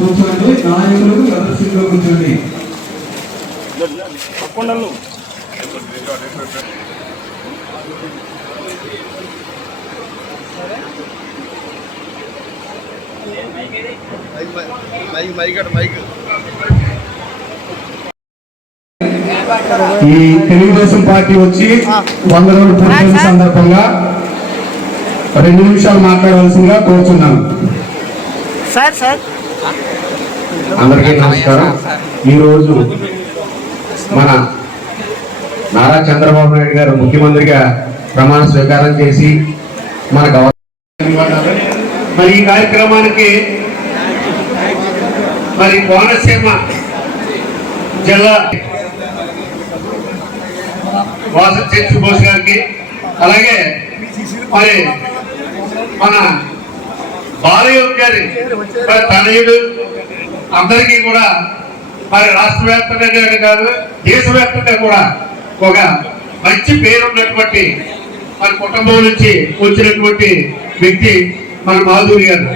కూర్చోండి. నాయకులు ఎవరి సీట్లో కూర్చోండి. ఈ తెలుగుదేశం పార్టీ వచ్చి 100 రోజులు పూర్తయిన సందర్భంగా 2 నిమిషాలు మాట్లాడవలసిందిగా కోరుతున్నాను. అందరికీ నమస్కారం. ఈరోజు మన నారా చంద్రబాబు నాయుడు గారు ముఖ్యమంత్రిగా ప్రమాణ స్వీకారం చేసి మన మరి ఈ కార్యక్రమానికి మరి కోనసీమ జిల్లా వాసంతి సుభాష్ గారికి, అలాగే మరి మన బాలయ్య గారి తనయుడు అందరికీ కూడా మరి రాష్ట్ర వ్యాప్తంగా కాదు దేశవ్యాప్తంగా కూడా ఒక మంచి పేరున్నటువంటి మన కుటుంబం నుంచి వచ్చినటువంటి వ్యక్తి మన మాధురి గారు.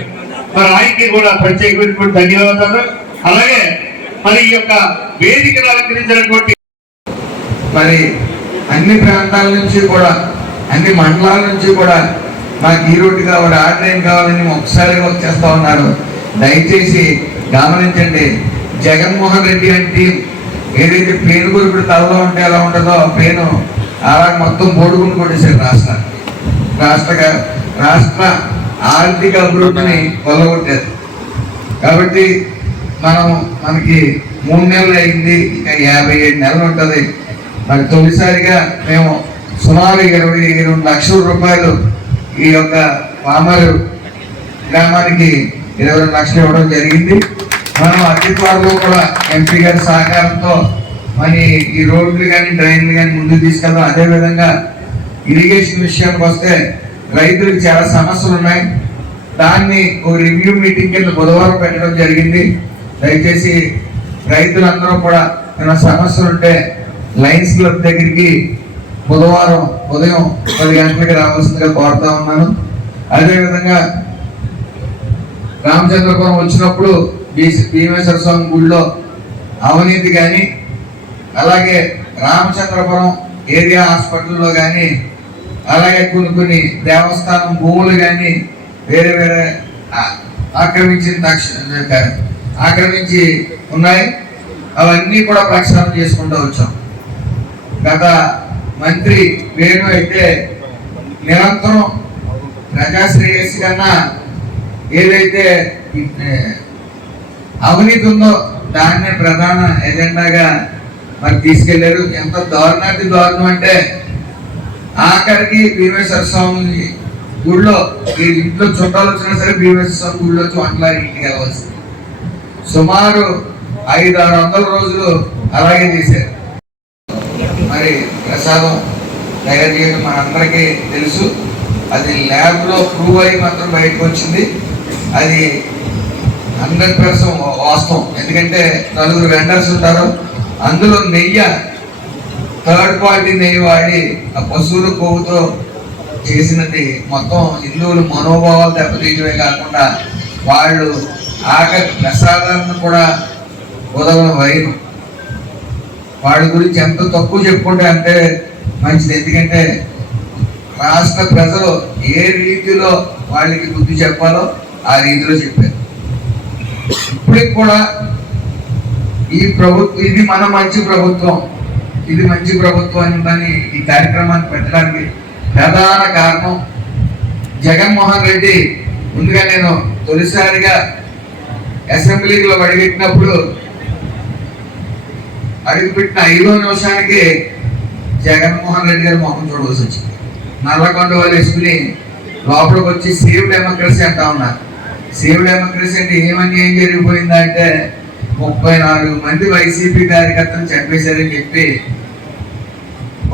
మరి ఆయనకి కూడా ప్రత్యేకమైనటువంటి ధన్యవాదాలు. అలాగే మరి ఈ యొక్క వేదికను అలంకరించినటువంటి మరి అన్ని ప్రాంతాల నుంచి కూడా అన్ని మండలాల నుంచి కూడా మాకు ఈ రోడ్డు కావాలి, ఆ ట్రైన్ కావాలని ఒకసారి వచ్చేస్తా ఉన్నారు. దయచేసి గమనించండి. జగన్మోహన్ రెడ్డి అంటే ఏదైతే పేను గురి తలలో ఉంటే ఎలా ఉంటుందో ఆ పేను అలా మొత్తం బోడుకుని కొట్టేశారు రాష్ట్ర ఆర్థిక అభివృద్ధిని కొల్లగొట్టారు. కాబట్టి మనకి 3 నెలలు అయింది, ఇంకా 57 నెలలు ఉంటుంది. మరి తొలిసారిగా మేము సుమారు 22 లక్షల రూపాయలు ఈ యొక్క పామరు గ్రామానికి 22 లక్షలు ఇవ్వడం జరిగింది. మనం అతి త్వరలో కూడా ఎంపీ గారి సహకారంతో మరి ఈ రోడ్లు కానీ డ్రైన్లు కానీ ముందుకు తీసుకెళ్దాం. అదేవిధంగా ఇరిగేషన్ విషయానికి వస్తే రైతులకు చాలా సమస్యలు ఉన్నాయి. దాన్ని ఒక రివ్యూ మీటింగ్ కింద బుధవారం పెట్టడం జరిగింది. దయచేసి రైతులందరూ కూడా ఏమైనా సమస్యలు ఉంటే లయన్స్ క్లబ్ దగ్గరికి బుధవారం ఉదయం 10 గంటలకి రావాల్సిందిగా కోరుతా ఉన్నాను. అదేవిధంగా రామచంద్రపురం వచ్చినప్పుడు భీమేశ్వర స్వామి గుడిలో అవినీతి కానీ, అలాగే రామచంద్రపురం ఏరియా హాస్పిటల్లో కానీ, అలాగే కొన్ని దేవస్థానం భూములు కానీ వేరే ఆక్రమించి ఉన్నాయి. అవన్నీ కూడా ప్రక్షాళన చేసుకుంటూ వచ్చాం. గత మంత్రి వేణు అయితే నిరంతరం ప్రజాశ్రేయస్సు కన్నా ఏదైతే అవినీతి ఉందో దాన్నే ప్రధాన ఎజెండాగా మరి తీసుకెళ్లారు. ఎంత దారుణం అంటే ఆఖరికి భీమేశ్వర స్వామి గుడిలో ఇంట్లో చుట్టాలు వచ్చినా సరే భీమేశ్వర స్వామి గుడిలో వచ్చి వంటలాగా ఇంటికి వెళ్ళవలసింది. సుమారు 500-600 రోజులు అలాగే చేశారు. మరి ప్రసాదం తయారు చేయడం మనందరికీ తెలుసు. అది ల్యాబ్లో ప్రూవ్ అయ్యి మాత్రం బయటకు వచ్చింది. అది 100% వాస్తవం. ఎందుకంటే 4 వెండర్స్ ఉంటారు. అందులో నెయ్యి థర్డ్ క్వాలిటీ నెయ్యి వాడి ఆ పశువుల కొవ్వుతో చేసినది మొత్తం హిందువుల మనోభావాలు దెబ్బతీయడమే కాకుండా వాళ్ళు ఆఖరి ప్రసాదాలను కూడా ఉదవన వైరు. వాడి గురించి ఎంత తక్కువ చెప్పుకుంటే అంటే మంచిది. ఎందుకంటే రాష్ట్ర ప్రజలు ఏ రీతిలో వాళ్ళకి బుద్ధి చెప్పాలో ఆ రీతిలో చెప్పారు. ఇప్పటికి కూడా ఈ ప్రభుత్వం ఇది మంచి ప్రభుత్వం అని ఈ కార్యక్రమాన్ని పెట్టడానికి ప్రధాన కారణం జగన్మోహన్ రెడ్డి. ముందుగా నేను తొలిసారిగా అసెంబ్లీలో అడుగుపెట్టిన 5వ నిమిషానికి జగన్మోహన్ రెడ్డి గారు మొహం చూడవలసి వచ్చింది. నల్లకొండ వాళ్ళు వేసుకుని లోపలికి వచ్చి సేవ్ డెమోక్రసీ అంటా ఉన్నారు. సేవ్ డెమోక్రసీ అంటే ఏం జరిగిపోయిందా అంటే 34 మంది వైసీపీ కార్యకర్తలు చంపేశారని చెప్పి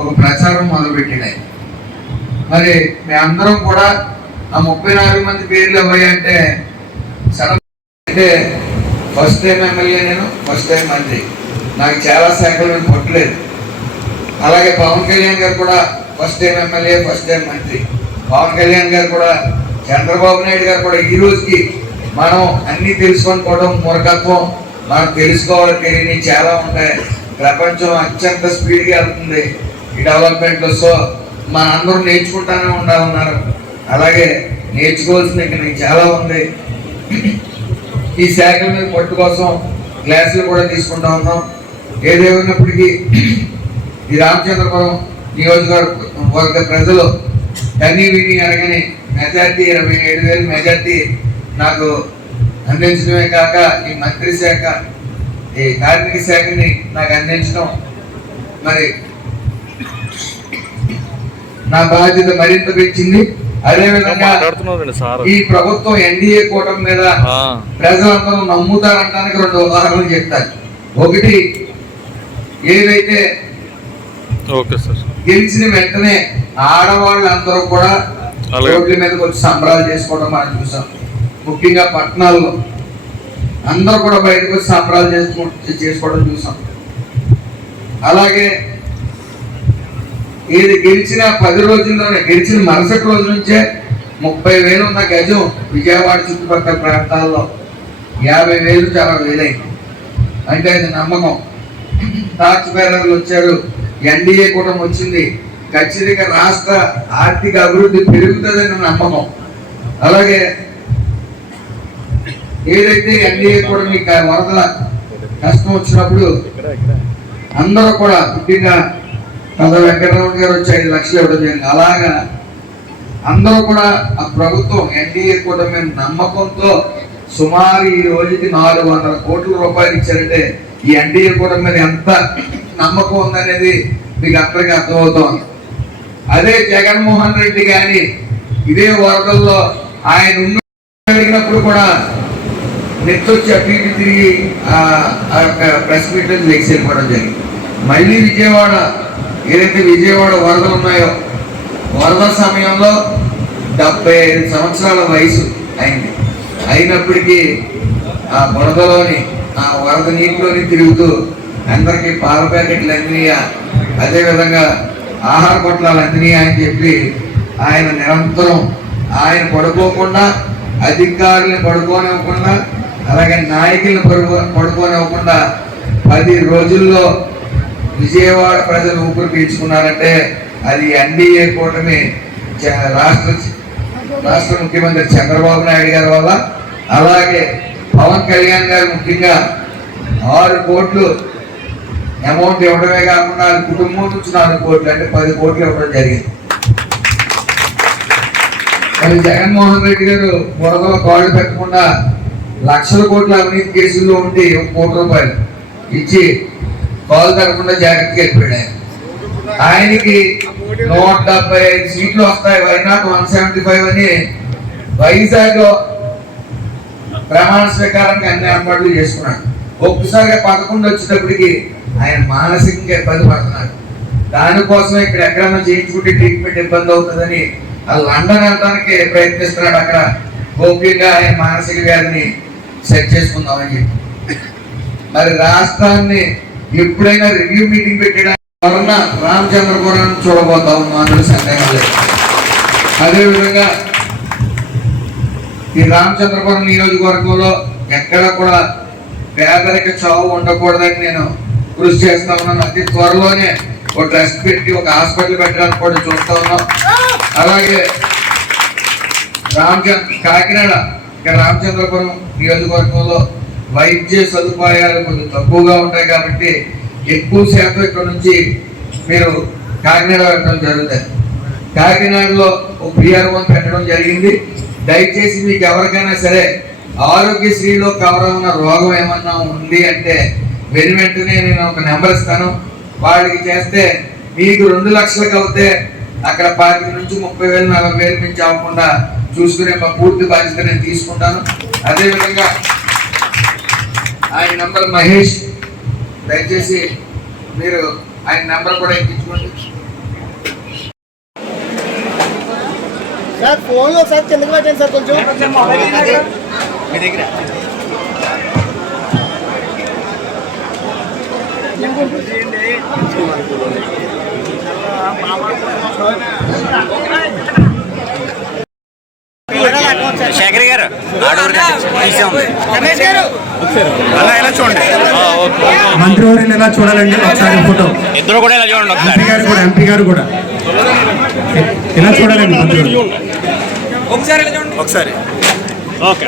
ఒక ప్రచారం మొదలుపెట్టినాయి. మరి మేమందరం కూడా ఆ 34 మంది పేర్లు అవ్వాయంటే అంటే ఫస్ట్ టైం ఎమ్మెల్యే, నేను ఫస్ట్ టైం మంత్రి. నాకు చాలా శాఖలు మేము పట్టలేదు. అలాగే పవన్ కళ్యాణ్ గారు కూడా first time MLA, first time మంత్రి. పవన్ కళ్యాణ్ గారు కూడా, చంద్రబాబు నాయుడు గారు కూడా ఈ రోజుకి మనం అన్నీ తెలుసుకోవడం మూర్ఖత్వం. మనం తెలుసుకోవాలి, తెలియని చాలా ఉంటాయి. ప్రపంచం అత్యంత స్పీడ్గా వెళ్తుంది ఈ డెవలప్మెంట్లో. సో మన అందరూ నేర్చుకుంటానే ఉండాలన్నారు. అలాగే నేర్చుకోవాల్సింది ఇక్కడ చాలా ఉంది. ఈ శాఖల మీద పట్టు కోసం క్లాసులు కూడా తీసుకుంటా ఉన్నాం. ఏదేమైనప్పటికీ ఈ రామచంద్రపురం నియోజకవర్గ ప్రజలు కన్నీ విని అరగని మెజార్టీ 27,000 మెజార్టీ నాకు అందించడమే కాక ఈ మంత్రి శాఖ, ఈ కార్మిక శాఖని నాకు అందించడం మరి నా బాధ్యత మరింత పెంచింది. అదేవిధంగా ఈ ప్రభుత్వం ఎన్డీఏ కూటమి మీద ప్రజలందరూ నమ్ముతారంటానికి 2 ఉదాహరణలు చెప్తారు. ఒకటి, ఏదైతే గెలిచిన వెంటనే ఆడవాళ్ళందరూ కూడా రోడ్ల మీదకి వచ్చి సంబరాలు చేసుకోవడం మనం చూసాం. ముఖ్యంగా పట్టణాల్లో అందరూ కూడా బయటకు వచ్చి సంబరాలు చేసుకోవడం చూసాం. అలాగే ఇది గెలిచిన 10 రోజుల్లోనే, గెలిచిన మరుసటి రోజు నుంచే 30,000 ఉన్న గజం విజయవాడ చుట్టుపక్కల ప్రాంతాల్లో 50,000 చాలా వేలైంది. అంటే అది నమ్మకం. టాక్స్ బేరర్లు వచ్చారు, ఎన్డీఏ కూటమి వచ్చింది, ఖచ్చితంగా రాష్ట్ర ఆర్థిక అభివృద్ధి పెరుగుతుందని నమ్మకం. అలాగే ఏదైతే ఎన్డీఏ కూటమి వరదల కష్టం వచ్చినప్పుడు అందరూ కూడా ముఖ్యంగా వెంకటరామన్ గారు వచ్చి 5 లక్షలు ఇవ్వడం జరిగింది. అలాగా అందరూ కూడా ఆ ప్రభుత్వం ఎన్డీఏ కూటమి నమ్మకంతో సుమారు ఈ రోజుకి 400 కోట్ల రూపాయలు ఇచ్చారంటే ఈ ఎన్డీఏ కూటమి మీద ఎంత నమ్మకం ఉందనేది మీకు అందరికీ అర్థమవుతోంది. అదే జగన్మోహన్ రెడ్డి గాని ఇదే వరదల్లో ఆయన అడిగినప్పుడు కూడా నెచ్చొచ్చి అటు ఇటు తిరిగి ప్రెస్ మీట్ లెక్స్ వెళ్ళిపోవడం జరిగింది. మళ్ళీ విజయవాడ, ఏదైతే విజయవాడ వరదలు ఉన్నాయో, వరద సమయంలో 75 సంవత్సరాల వయసు అయింది. అయినప్పటికీ ఆ బురదలోని, ఆ వరద నీటిలోని తిరుగుతూ అందరికీ పాల ప్యాకెట్లు అందినయా, అదేవిధంగా ఆహార పొట్లాలు అందినయా అని చెప్పి ఆయన నిరంతరం ఆయన పడుకోకుండా, అధికారులను పడుకోనివ్వకుండా, అలాగే నాయకులను పడుకోనివ్వకుండా 10 రోజుల్లో విజయవాడ ప్రజలు ఊపిరి పీల్చుకున్నారంటే అది ఎన్డీఏ కూటమి రాష్ట్ర ముఖ్యమంత్రి చంద్రబాబు నాయుడు గారి వల్ల. అలాగే పవన్ కళ్యాణ్ గారు ముఖ్యంగా 6 కోట్లు అమౌంట్ ఇవ్వడమే కాకుండా కుటుంబం నుంచి 4 కోట్లు, అంటే 10 కోట్లు ఇవ్వడం జరిగింది. మరి జగన్మోహన్ రెడ్డి గారు వరదలో కాళ్ళు పెట్టకుండా లక్షల కోట్ల అవినీతి కేసుల్లో ఉండి 1 కోటి రూపాయలు ఇచ్చి కాలు తగ్గకుండా జాగ్రత్తగా వెళ్ళిపోయాడు. ఆయనకి 175 సీట్లు వస్తాయి, వైనాట్ 175 అని వైజాగ్ లో ప్రమాణ స్వీకారానికి అన్ని ఏర్పాట్లు చేసుకున్నాడు. ఒక్కసారిగా 11 వచ్చేటప్పటికి ఆయన మానసికంగా ఇబ్బంది పడుతున్నాడు. దానికోసం ఇక్కడ ఎక్కడన్నా చేయించుకుంటే ట్రీట్మెంట్ ఇబ్బంది అవుతుందని లండన్ వెళ్ళడానికి ప్రయత్నిస్తున్నాడు. అక్కడ గోప్యంగా ఆయన మానసిక వ్యాధిని సెట్ చేసుకుందామని చెప్పి. మరి రాష్ట్రాన్ని ఎప్పుడైనా రివ్యూ మీటింగ్ పెట్టడానికి వలన రామచంద్రపురం చూడబోతా ఉన్నాం అన్నది సందేహం లేదు. అదేవిధంగా ఈ రామచంద్రపురం నియోజకవర్గంలో ఎక్కడ కూడా పేదరిక చావు ఉండకూడదని నేను కృషి చేస్తా ఉన్నాను. అతి త్వరలోనే ఒక ట్రస్ట్ పెట్టి ఒక హాస్పిటల్ పెట్టడానికి కూడా చూస్తా ఉన్నాం. అలాగే కాకినాడ, ఇక్కడ రామచంద్రపురం నియోజకవర్గంలో వైద్య సదుపాయాలు కొంచెం తక్కువగా ఉంటాయి కాబట్టి ఎక్కువ శాతం ఇక్కడ నుంచి మీరు కాకినాడ పెట్టడం జరుగుతుంది. కాకినాడలో ఒక PRO పెట్టడం జరిగింది. దయచేసి మీకు ఎవరికైనా సరే ఆరోగ్యశ్రీలో కవర్ ఉన్న రోగం ఏమన్నా ఉంది అంటే వెంటనే నేను ఒక నెంబర్ ఇస్తాను, వాళ్ళకి చేస్తే మీకు 2 లక్షలకు అవుతే అక్కడ 25 నుంచి 30,000 40,000 నుంచి అవ్వకుండా చూసుకునే పూర్తి బాధ్యత నేను తీసుకుంటాను. అదేవిధంగా ఆయన నంబర్ మహేష్, దయచేసి మీరు ఆయన నంబర్ కూడా ఎక్కించుకోండి. సార్ ఫోన్లో సార్ కిందకి పెట్టండి సార్ కొంచెం మీ దగ్గర. శేఖర్ గారు రమేష్ గారు అలా ఎలా చూడండి. మంత్రివర్యులు ఎలా చూడాలండి ఒకసారి ఫోటో. ఇద్దరు కూడా ఇలా చూడండి ఒకసారి. ఎంపీ గారు కూడా ఎలా చూడాలండి మంత్రివర్యులు ఒకసారి ఇలా చూడండి ఒకసారి. ఓకే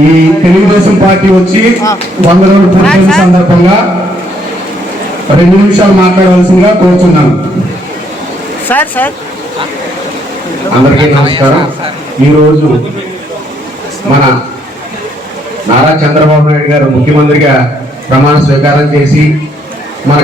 ఈ తెలుగుదేశం పార్టీ వచ్చి 100 రోజులు పూర్తయిన సందర్భంగా 2 నిమిషాలు మాట్లాడవలసిందిగా కోరుతున్నాను. అందరికీ నమస్కారం. ఈరోజు మన నారా చంద్రబాబు నాయుడు గారు ముఖ్యమంత్రిగా ప్రమాణ స్వీకారం చేసి మన